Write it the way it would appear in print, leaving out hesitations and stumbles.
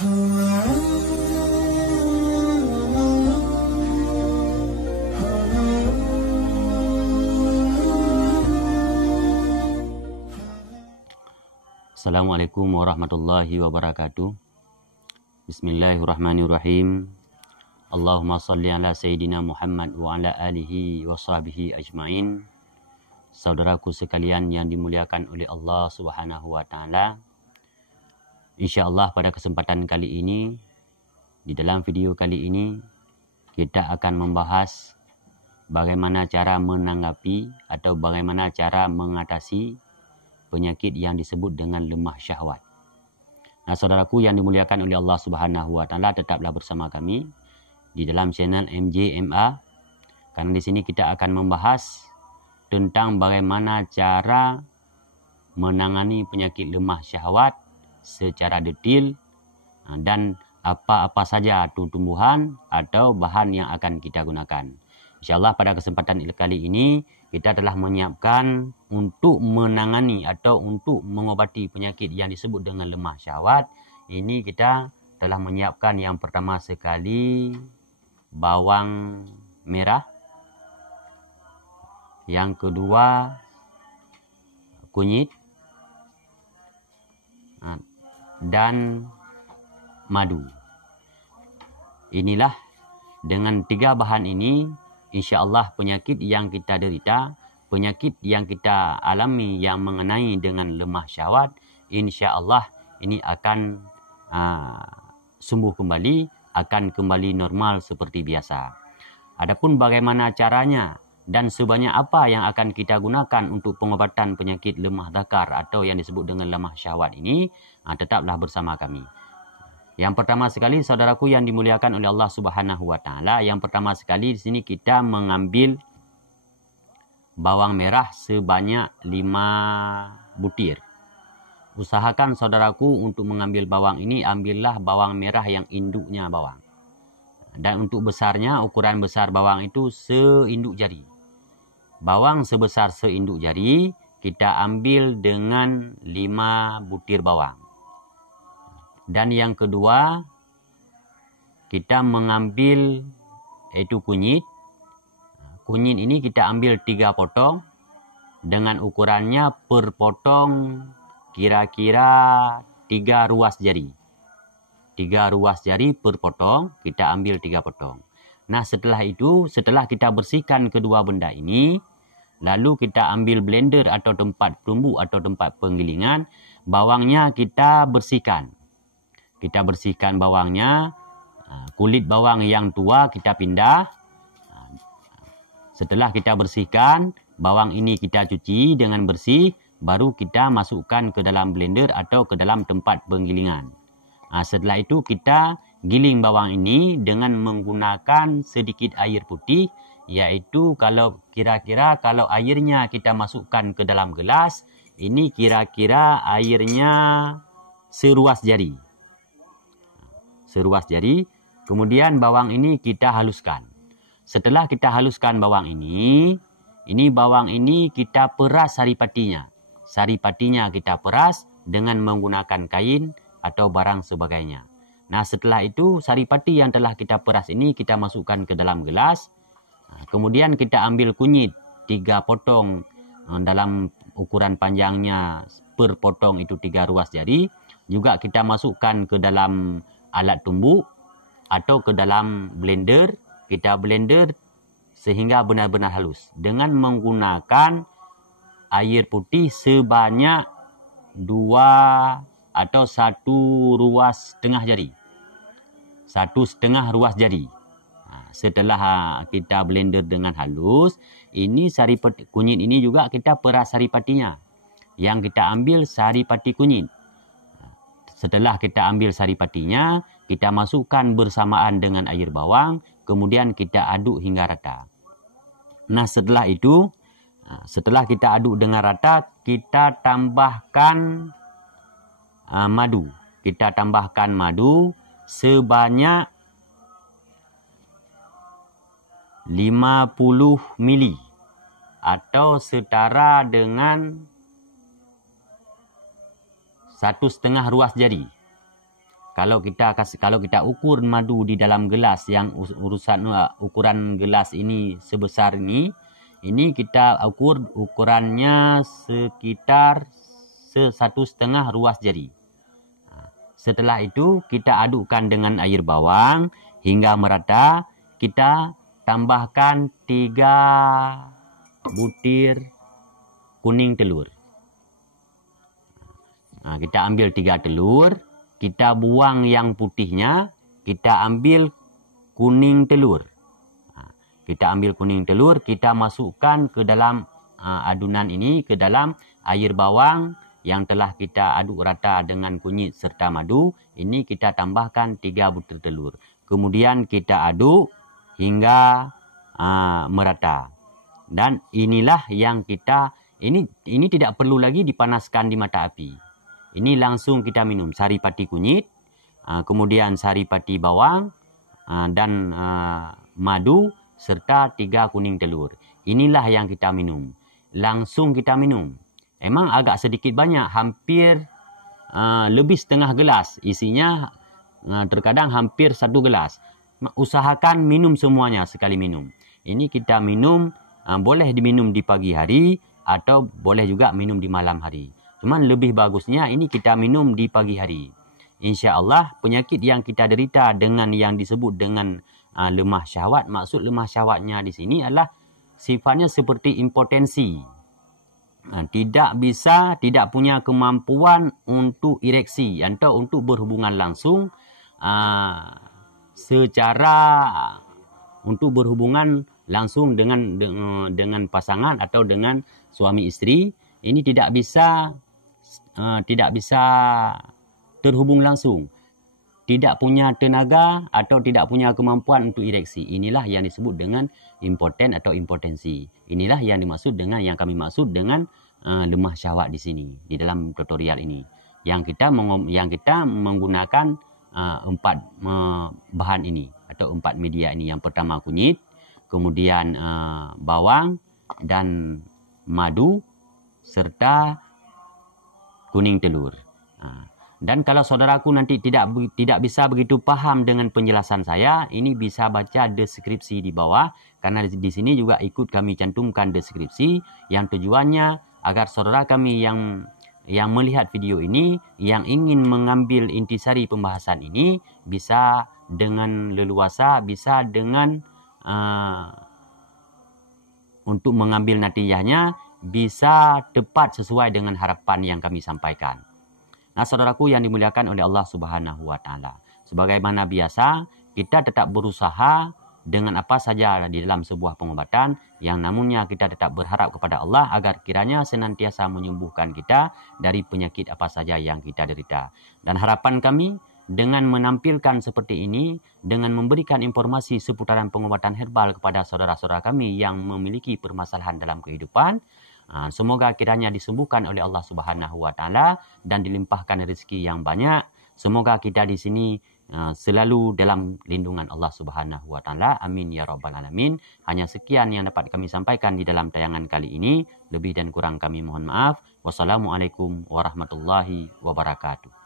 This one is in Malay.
Assalamualaikum warahmatullahi wabarakatuh. Bismillahirrahmanirrahim. Allahumma salli ala Sayyidina Muhammad wa ala alihi wa sahbihi ajma'in. Saudaraku sekalian yang dimuliakan oleh Allah Subhanahu wa taala. InsyaAllah pada kesempatan kali ini, di dalam video kali ini, kita akan membahas bagaimana cara menanggapi atau bagaimana cara mengatasi penyakit yang disebut dengan lemah syahwat. Nah, saudaraku yang dimuliakan oleh Allah Subhanahu wa taala, tetaplah bersama kami di dalam channel MJMA, karena di sini kita akan membahas tentang bagaimana cara menangani penyakit lemah syahwat secara detail dan apa-apa saja tumbuhan atau bahan yang akan kita gunakan. InsyaAllah pada kesempatan kali ini kita telah menyiapkan untuk menangani atau untuk mengobati penyakit yang disebut dengan lemah syahwat. Ini kita telah menyiapkan yang pertama sekali bawang merah. Yang kedua kunyit dan madu. Inilah dengan tiga bahan ini, InsyaAllah penyakit yang kita derita, penyakit yang kita alami yang mengenai dengan lemah syahwat, InsyaAllah ini akan sembuh kembali, akan kembali normal seperti biasa. Adapun bagaimana caranya dan sebanyak apa yang akan kita gunakan untuk pengobatan penyakit lemah zakar atau yang disebut dengan lemah syahwat ini, tetaplah bersama kami. Yang pertama sekali, saudaraku yang dimuliakan oleh Allah Subhanahu wa taala, yang pertama sekali di sini kita mengambil bawang merah sebanyak 5 butir. Usahakan saudaraku untuk mengambil bawang ini, ambillah bawang merah yang induknya bawang. Dan untuk besarnya, ukuran besar bawang itu seinduk jari. Bawang sebesar seinduk jari kita ambil dengan 5 butir bawang. Dan yang kedua, kita mengambil yaitu kunyit. Kunyit ini kita ambil 3 potong dengan ukurannya per potong kira-kira 3 ruas jari. 3 ruas jari per potong, kita ambil 3 potong. Nah, setelah itu, setelah kita bersihkan kedua benda ini, lalu kita ambil blender atau tempat tumbuk atau tempat penggilingan, bawangnya kita bersihkan. Kita bersihkan bawangnya, kulit bawang yang tua kita pindah. Setelah kita bersihkan, bawang ini kita cuci dengan bersih, baru kita masukkan ke dalam blender atau ke dalam tempat penggilingan. Setelah itu kita giling bawang ini dengan menggunakan sedikit air putih, yaitu kalau kira-kira kalau airnya kita masukkan ke dalam gelas, ini kira-kira airnya seruas jari. Seruas jari. Kemudian bawang ini kita haluskan. Setelah kita haluskan bawang ini bawang ini kita peras saripatinya. Saripatinya kita peras dengan menggunakan kain atau barang sebagainya. Nah, setelah itu saripati yang telah kita peras ini kita masukkan ke dalam gelas. Kemudian kita ambil kunyit 3 potong dalam ukuran panjangnya per potong itu 3 ruas jari. Juga kita masukkan ke dalam alat tumbuk atau ke dalam blender. Kita blender sehingga benar-benar halus dengan menggunakan air putih sebanyak 2 atau 1 ruas setengah jari. 1,5 ruas jari. Setelah kita blender dengan halus, ini saripati kunyit ini juga kita peras saripatinya. Yang kita ambil saripati kunyit. Setelah kita ambil saripatinya, kita masukkan bersamaan dengan air bawang, kemudian kita aduk hingga rata. Nah, setelah itu, setelah kita aduk dengan rata, kita tambahkan madu. Kita tambahkan madu sebanyak 50 mili atau setara dengan 1,5 ruas jari. kalau kita ukur madu di dalam gelas yang ukuran gelas ini sebesar ini kita ukurannya sekitar 1,5 ruas jari. Setelah itu kita adukkan dengan air bawang hingga merata. Kita tambahkan 3 butir kuning telur. Kita ambil 3 telur, kita buang yang putihnya, kita ambil kuning telur. Kita ambil kuning telur, kita masukkan ke dalam adunan ini, ke dalam air bawang yang telah kita aduk rata dengan kunyit serta madu. Ini kita tambahkan 3 butir telur. Kemudian kita aduk hingga merata. Dan inilah yang kita, ini tidak perlu lagi dipanaskan di mata api. Ini langsung kita minum. Saripati kunyit, kemudian saripati bawang, dan madu, serta 3 kuning telur. Inilah yang kita minum. Langsung kita minum. Emang agak sedikit banyak, hampir lebih setengah gelas. Isinya terkadang hampir 1 gelas. Usahakan minum semuanya sekali minum. Ini kita minum, boleh diminum di pagi hari atau boleh juga minum di malam hari. Cuman lebih bagusnya ini kita minum di pagi hari. Insya Allah penyakit yang kita derita dengan yang disebut dengan lemah syahwat. Maksud lemah syahwatnya di sini adalah sifatnya seperti impotensi. Tidak punya kemampuan untuk ereksi atau untuk berhubungan langsung untuk berhubungan langsung dengan pasangan atau dengan suami istri. Ini tidak bisa terhubung langsung. Tidak punya tenaga atau tidak punya kemampuan untuk ereksi. Inilah yang disebut dengan impoten atau impotensi. Inilah yang kami maksud dengan lemah syahwat di sini, di dalam tutorial ini. Yang kita menggunakan 4 bahan ini atau 4 media ini. Yang pertama kunyit, kemudian bawang dan madu serta kuning telur. Dan kalau saudaraku nanti tidak bisa begitu paham dengan penjelasan saya, ini bisa baca deskripsi di bawah, karena di sini juga ikut kami cantumkan deskripsi yang tujuannya agar saudara kami yang melihat video ini, yang ingin mengambil intisari pembahasan ini, bisa dengan leluasa, bisa dengan untuk mengambil natijahnya, bisa tepat sesuai dengan harapan yang kami sampaikan. Nah, saudaraku yang dimuliakan oleh Allah Subhanahu wa Ta'ala, sebagaimana biasa, kita tetap berusaha dengan apa saja di dalam sebuah pengobatan, yang namunnya kita tetap berharap kepada Allah agar kiranya senantiasa menyembuhkan kita dari penyakit apa saja yang kita derita. Dan harapan kami dengan menampilkan seperti ini, dengan memberikan informasi seputaran pengobatan herbal kepada saudara-saudara kami yang memiliki permasalahan dalam kehidupan, semoga kiranya disembuhkan oleh Allah Subhanahu wa Ta'ala dan dilimpahkan rezeki yang banyak. Semoga kita di sini selalu dalam lindungan Allah Subhanahu wa Ta'ala. Amin ya rabbal alamin. Hanya sekian yang dapat kami sampaikan di dalam tayangan kali ini. Lebih dan kurang kami mohon maaf. Wassalamualaikum warahmatullahi wabarakatuh.